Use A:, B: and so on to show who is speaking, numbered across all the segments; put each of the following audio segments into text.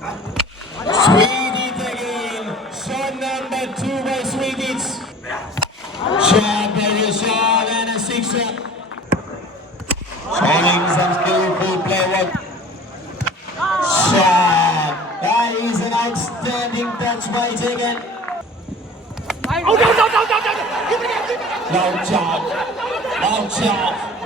A: Sweeties again. Shot number two by Sweeties. Shot, very shot, and a sixer. Showing some skillful play work. Shot. That is an outstanding touch by Jagan.
B: Out, out, out, out, out, out. Give it, give it.
A: Loud shot. Loud. Shot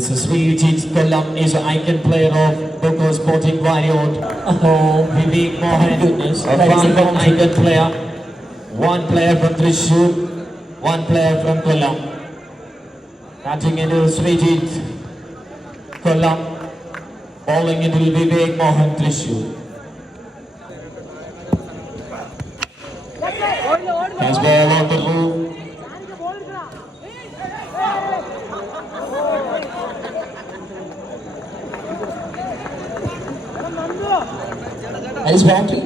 A: it's a Sweeties Kollam is an icon player of Boko Sporting Warrior. Oh, Vivek Mohan.
C: Goodness.
A: A well-known icon player. One player from Thrissur, one player from Kollam. Batting into Sweeties Kollam. Bowling into Vivek Mohan Thrissur. Has ball on the move.
C: That is boundary.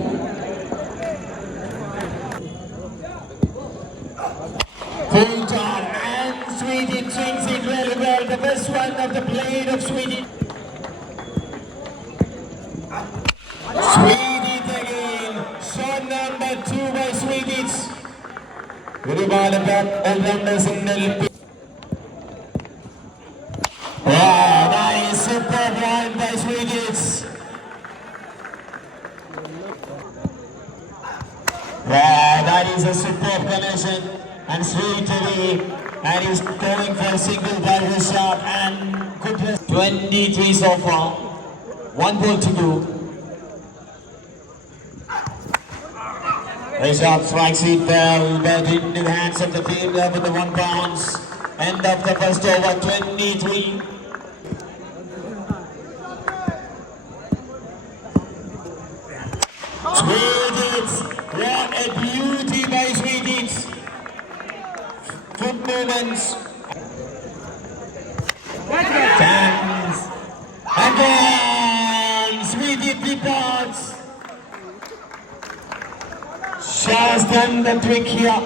A: Full on and Sweetie swings it really well. The best one of the blade of Sweetie. Sweeties again. Shot number two by Sweeties. ഒരുപാട് all-rounders in the Wow, Is a superb connection and sweet away. And he's going for a single his shot and goodness. 23 so far. One ball to go. Shot strikes it well, but into the hands of the fielder with the one bounce. End of the first over, 23. Sweetits, what a beauty by Sweetits. Foot movements. Dance. Has done the trick here.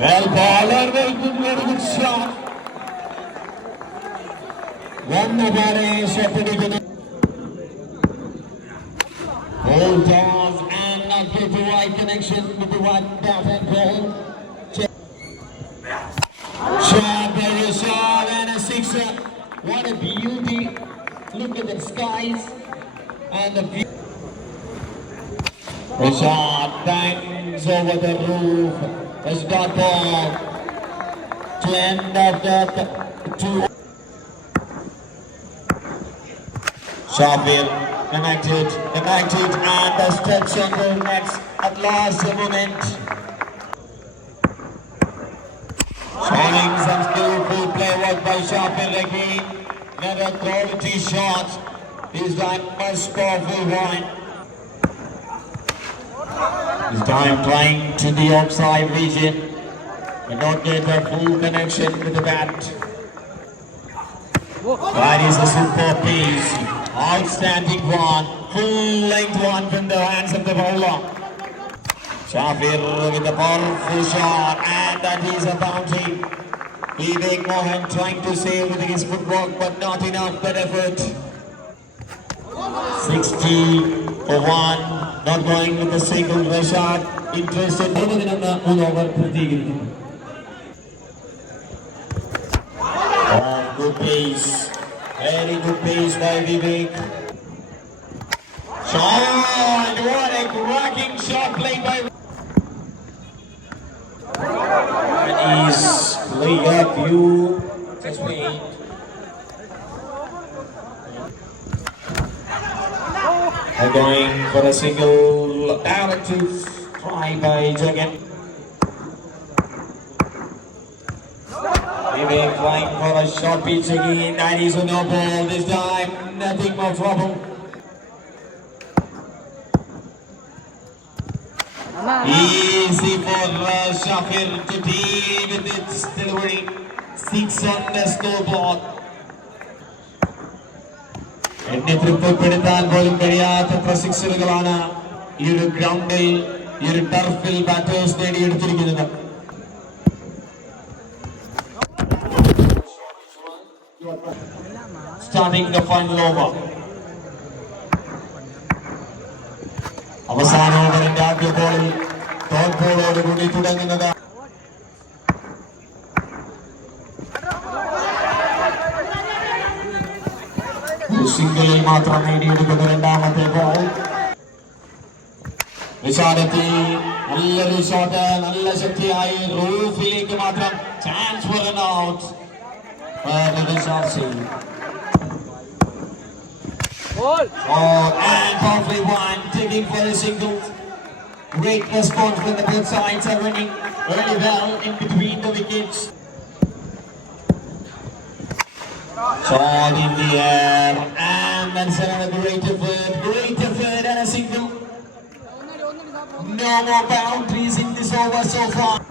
A: Well, baller will be very good shot. One shot to Hold down right connection with the right bat and ball. Shot, very shot, and a sixer. What a beauty. Look at the skies and the view. Shot bangs over the roof. It's got ball to end of the two. Shafir connected, connected, and the stretch the next at last the moment. Showing some skillful play work by Shafir again. Another quality shot. This time much powerful one. This time trying to the outside region. But not get a full connection with the bat. That is a super piece. Outstanding one. Full length one from the hands of the bowler. Shafir with the powerful shot and that is a bounty. Vivek Mohan trying to save with his footwork but not enough but effort. 60 for one. Not going with the single Rashad. Interested.
C: മൂന്നിനെന്ന് മൂന്ന് over പൂർത്തീകരിക്കുന്നു
A: Oh, good pace. very good pace by Vivek. Shot! What a cracking shot played by And he's playing up you. Just wait. They're going for a single directive try by Jagan. Vivek flying for a short pitch again. That is a no ball this time. Nothing more trouble. Easy for uh, Shafir to deal with its delivery. Six on the scoreboard. എന്നെ തൃപ്തിപ്പെടുത്താൻ പോലും കഴിയാത്തത്ര സിക്സറുകളാണ് ഈ ഒരു ഗ്രൗണ്ടിൽ ഈ ഒരു ടർഫിൽ batters നേടിയെടുത്തിരിക്കുന്നത് starting ദ ഫൈനൽ ഓവർ അവസാന ഓവറിന്റെ ആദ്യ ബോളിൽ ഡോട്ട് ബോളോടുകൂടി തുടങ്ങുന്നത്. സിംഗിളിൽ മാത്രം നേടിയെടുക്കുന്ന രണ്ടാമത്തെ ബോൾ വിശാലത്തിൽ നല്ലൊരു ഷോട്ട് നല്ല ശക്തിയായി റൂഫിലേക്ക് മാത്രം chance four an But it is.
B: Ball.
A: Oh, and powerfully one, taking for a single. Great response when the both sides are running really well in between the wickets. Shot in the air, and that's another great effort, great effort and a single. No more boundaries in this over so far.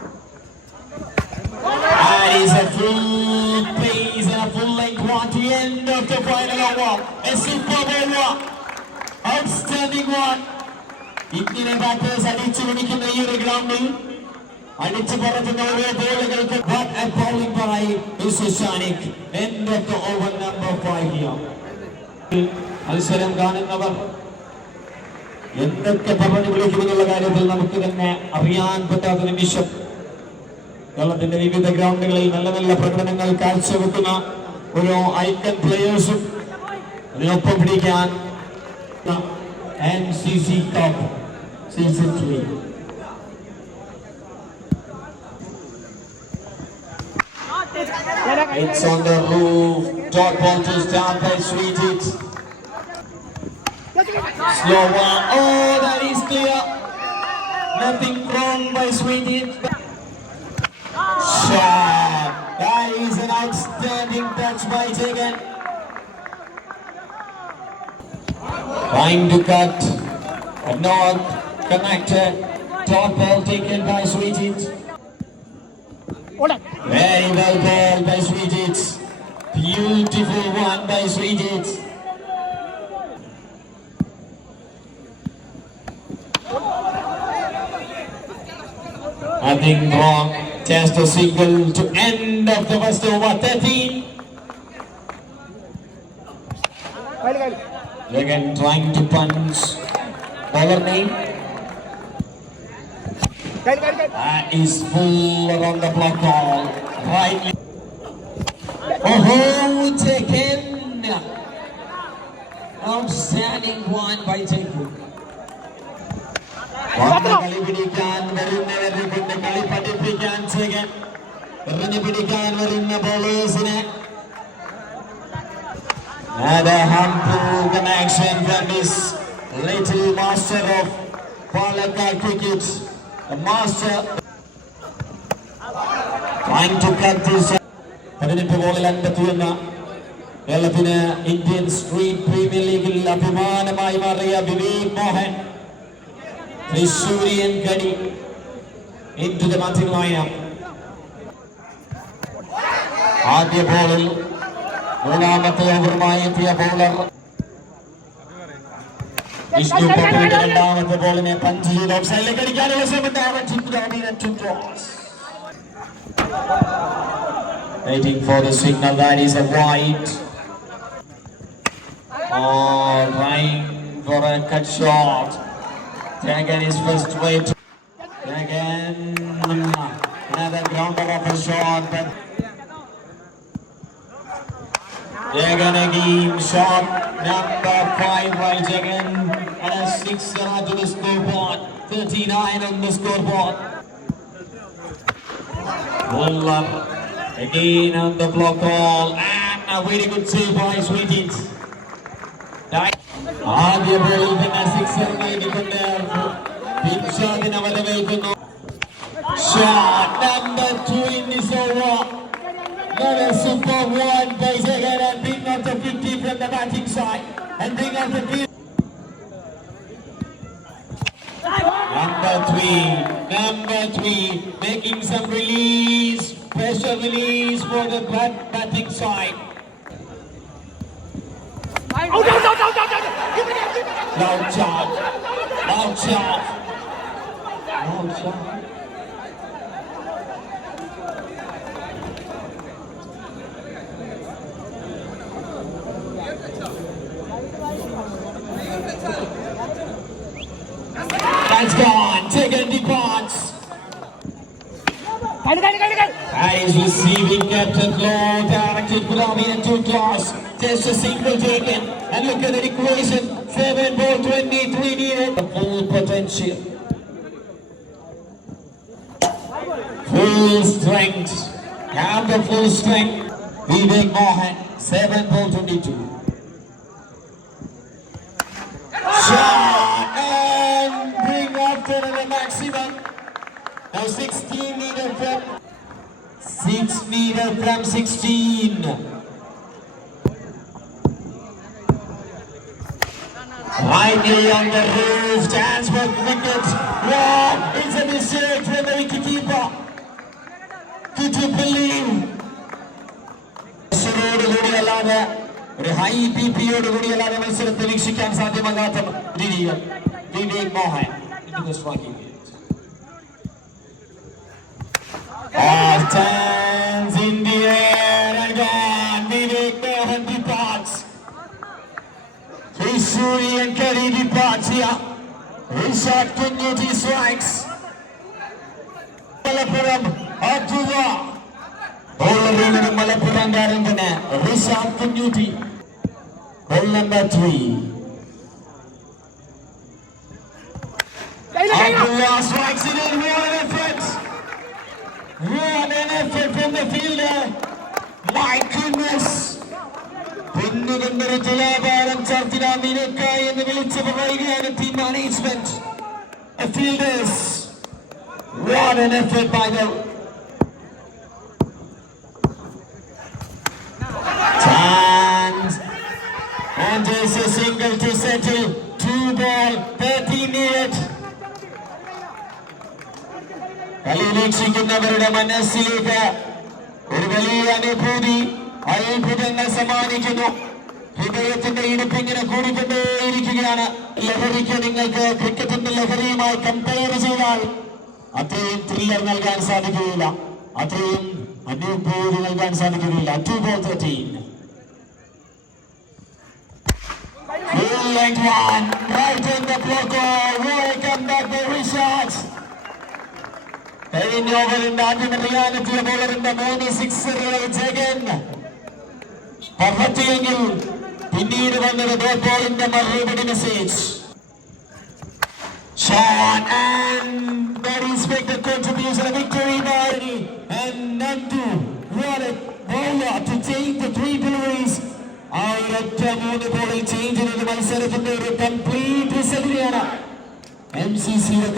A: That is a full pace and a full length one the end of the final over. A super over. Outstanding one. ഇങ്ങനെ batters അടിച്ചു പിടിക്കുന്ന ഈ ഒരു ഗ്രൗണ്ടിൽ അടിച്ചു പറത്തുന്ന ഓരോ ബോളുകൾക്ക് what a bowling by Isusanik. End of the over number five here. മത്സരം കാണുന്നവർ എന്തൊക്കെ പറഞ്ഞു വിളിക്കുമെന്നുള്ള കാര്യത്തിൽ നമുക്ക് തന്നെ അറിയാൻ പറ്റാത്ത നിമിഷം കേരളത്തിന്റെ വിവിധ ഗ്രൗണ്ടുകളിൽ നല്ല നല്ല പ്രകടനങ്ങൾ കാഴ്ചവെക്കുന്ന ഓരോ ഐക്കൺ പ്ലേയേഴ്സും അതിനൊപ്പം പിടിക്കാൻ N C C cup season three It's on the roof. Dot ball to start by Sweet Hit. Slow one. Oh, that is clear. Nothing wrong by Sweet Hit. Shot. That is an outstanding touch by Tegan. Trying to cut. But connected. Top ball taken by Sweet Hit.
B: Hold on.
A: Very well ball by Sweet Hits. Beautiful one by Sweet Hits. Nothing wrong. A single to end of the first over. 13.
B: Kyle, Kyle.
A: Again trying to punch. Bowler name. That is full around the block uh, ball. Rightly. Oh, taken. Outstanding one by Teku. കളി പിടിക്കാൻ വരുന്നവരെ കൊണ്ട് കളി പഠിപ്പിക്കാൻ ചെയ്യാൻ എറിഞ്ഞു പിടിക്കാൻ വരുന്ന ബോളേഴ്സിനെ a connection from this little master of Palakkad cricket. The master. Trying to cut this. പതിനെട്ട് ബോളിൽ അൻപത്തിയൊന്ന്. കേരളത്തിന് ഇന്ത്യൻ സ്ട്രീറ്റ് പ്രീമിയർ ലീഗിൽ അഭിമാനമായി മാറിയ Vivek Mohan. തൃശൂരിയൻ കടി into the batting lineup. ആദ്യ ബോളിൽ മൂന്നാമത്തെ ഓവറുമായി എത്തിയ ബോളർ വിഷ്ണു പപ്പുവിന്റെ രണ്ടാമത്തെ ബോളിനെ പഞ്ച് ചെയ്ത് ഓഫ്സൈഡിലേക്ക് അടിക്കാനുള്ള ശ്രമം Waiting for the signal that is a white. Oh, trying for a cut shot. Again his first weight. Again another grounder of a shot, but Jagan again shot number five right again and a six run to the scoreboard. 39 on the scoreboard. Muller again on the block ball and a very good save by Sweeties. ആദ്യ ബോളിൽ തന്നെ sixer നൽകിക്കൊണ്ട് പിൻഷാദിനെ വരവേൽക്കുന്നു shot number two in this over Another super one by Zagan and bring out the 50 from the batting side and bring out the field. Number three, number three, making some release, pressure release for the bat batting side.
B: Oh, no, no, no, no, no, no. Give me that, give me that.
A: No job. No job. No job. That's gone. Taken
B: the bonds.
A: Guys receiving Captain Law, directed Brahmi into class. Just a single taken. And look at the equation. Seven ball 23 needed. Full potential. Full strength. Have the full strength. Vivek Mohan. Seven ball 22. Shot and bring up to the maximum. Now 16 meter from 6 meter from 16. Rightly on the roof, chance for wicket. Wow, it's a mistake from the wicketkeeper. Could you believe? കൂടി അല്ലാതെ ഒരു high B പിയോട് കൂടി അല്ലാതെ മത്സരത്തെ വീക്ഷിക്കാൻ സാധ്യമല്ലാത്ത രീതിയിൽ Vivek Mohan into the Rishad Kunyuti strikes. Malappuram Abdulla ബോളറിയുടെ മലപ്പുറംകാരൻ തന്നെ Rishad കുഞ്ഞൂറ്റി ball number three
B: കളി കളി
A: Abdullah strikes it in. What an effort! What an effort from the fielder! My goodness! പിന്നുകൊണ്ടൊരു തുലാഭാരം ചാർത്തിന നിനക്കായി എന്ന് വിളിച്ചു പറയുകയാണ് team management fielders What an effort by the Chance and there's a single to settle two ball 13 needed കളി വീക്ഷിക്കുന്നവരുടെ മനസ്സിലേക്ക് ഒരു വലിയ അനുഭൂതി അത്ഭുതങ്ങൾ സമ്മാനിക്കുന്നു ഹൃദയത്തിന്റെ ഇടുപ്പിങ്ങനെ കൂടിക്കൊണ്ടേയിരിക്കുകയാണ്. ലഹരിക്ക് നിങ്ങൾക്ക് ക്രിക്കറ്റിന്റെ ലഹരിയുമായി കമ്പയർ ചെയ്താൽ അത്രയും ത്രില്ലർ നൽകാൻ സാധിക്കുകയില്ല. അത്രയും അനുഭൂതി നൽകാൻ സാധിക്കുകയില്ല. Two ball. കഴിഞ്ഞ ഓവറിന്റെ ആദ്യം അറിയാനെത്തിയ ബോളറിന്റെ മൂന്ന് സിക്സറുകൾ ജഗൻ പകർത്തിയെങ്കിൽ പിന്നീട് വന്നത് ബോപ്പോളിന്റെ മറുപടി message Sean and very the contribution of victory by and Nandu. What a bowler to take the three deliveries. മൂന്ന് ബോളിൽ ചേഞ്ച് ചെയ്ത മത്സരത്തിന്റെ കംപ്ലീറ്റ് റിസൾട്ടിനെയാണ് എം സി സിയുടെ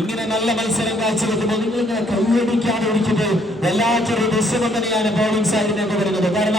A: ഇങ്ങനെ നല്ല മത്സരം കാഴ്ചവെക്കുമ്പോൾ നിങ്ങൾ ഇങ്ങനെ കൈയടിക്കാതെ ഇരിക്കുന്നത് വല്ലാത്തൊരു ദൃശ്യം തന്നെയാണ് ബോളിംഗ് സൈഡിനൊക്കെ വരുന്നത് കാരണം